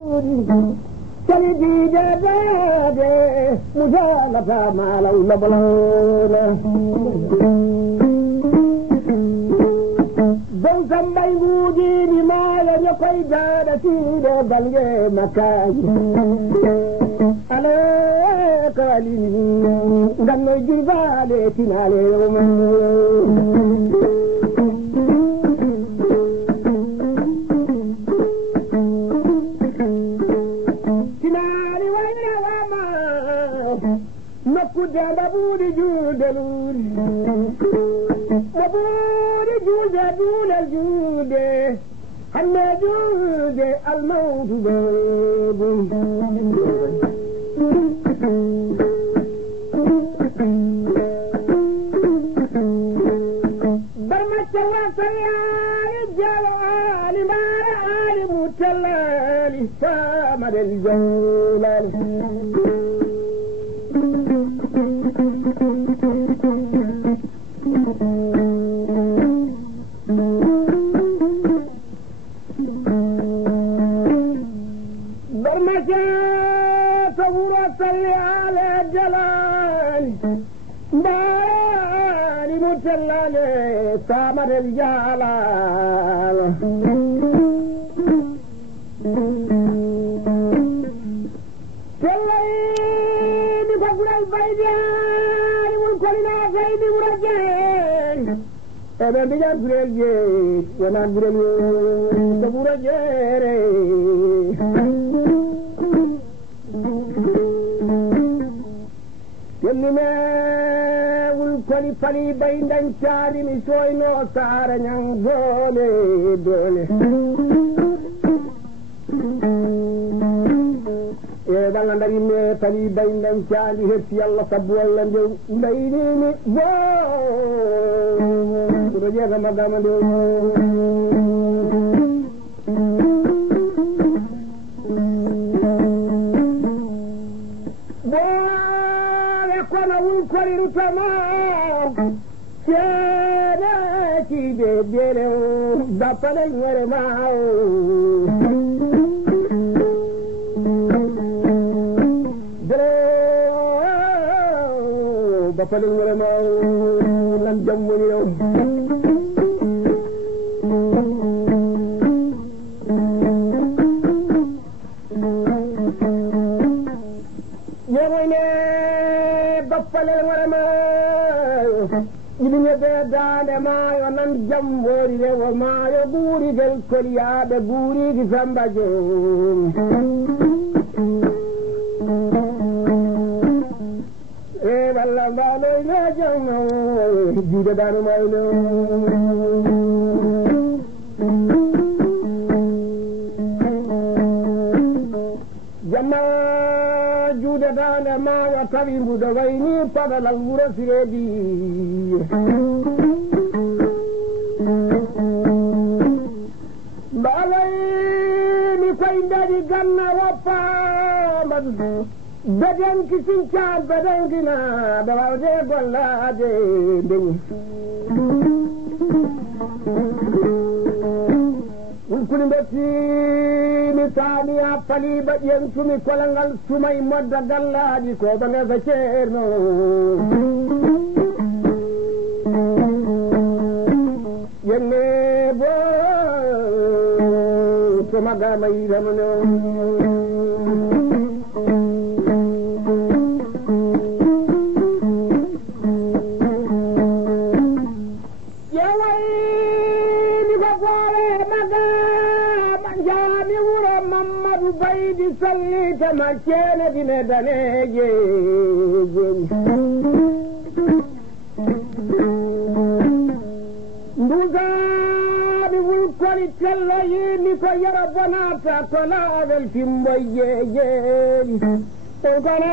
سلدي جدادي مجالفة ما لو لبلونا دوسا بيودي بما ينقي جادتي بلغي مكاني عليك ولي غنو جربالي تنالي بابوري جود الوري بابوري جود دون الجود حنا جود الموت باب برمت وصل يا رجال ما رأى متلال سامر الجولال صلي على جلال باري مجلال سامر الجلال سليني فقر البيدان والكلنا فيدي مرجين أبا بجان فريجي ونان فريجي تبرجيري يلما والكلي فلي بين دنشاري مشوي نو سار نان دولي دولي يا دانا داري مي فلي بين دنشاري هسي الله سب ولا ندو ميني مي بو رجع ما دام دو والكل تمام سيرتي بيرو دفن الورماو درو دفن الورماو لم جموني يوم fale warama ibine be dande maayo nan jambori de wo maayo buuri gel koliyaɓe buuri gi samba jom e walla mbaloyne jam juude dano mayno jamma juude dande maayo tawi mbuɗo wayni paɗalal wuro sireedi mbaleyni koye ndadi ganna woppamad bedenki sincan bedenkina ɓe wawde gollade ndeñi wulkuli mbettimi taami a paliba ƴentumi kolangal sumay modda gallaɗi ko ɓe ngesa ceerno ƴenne bo to magama yiramno baydi sallita maccene dine daneje ndugaɓe wulkoli tello yini ko yara bonata to laawel timboyeje on kono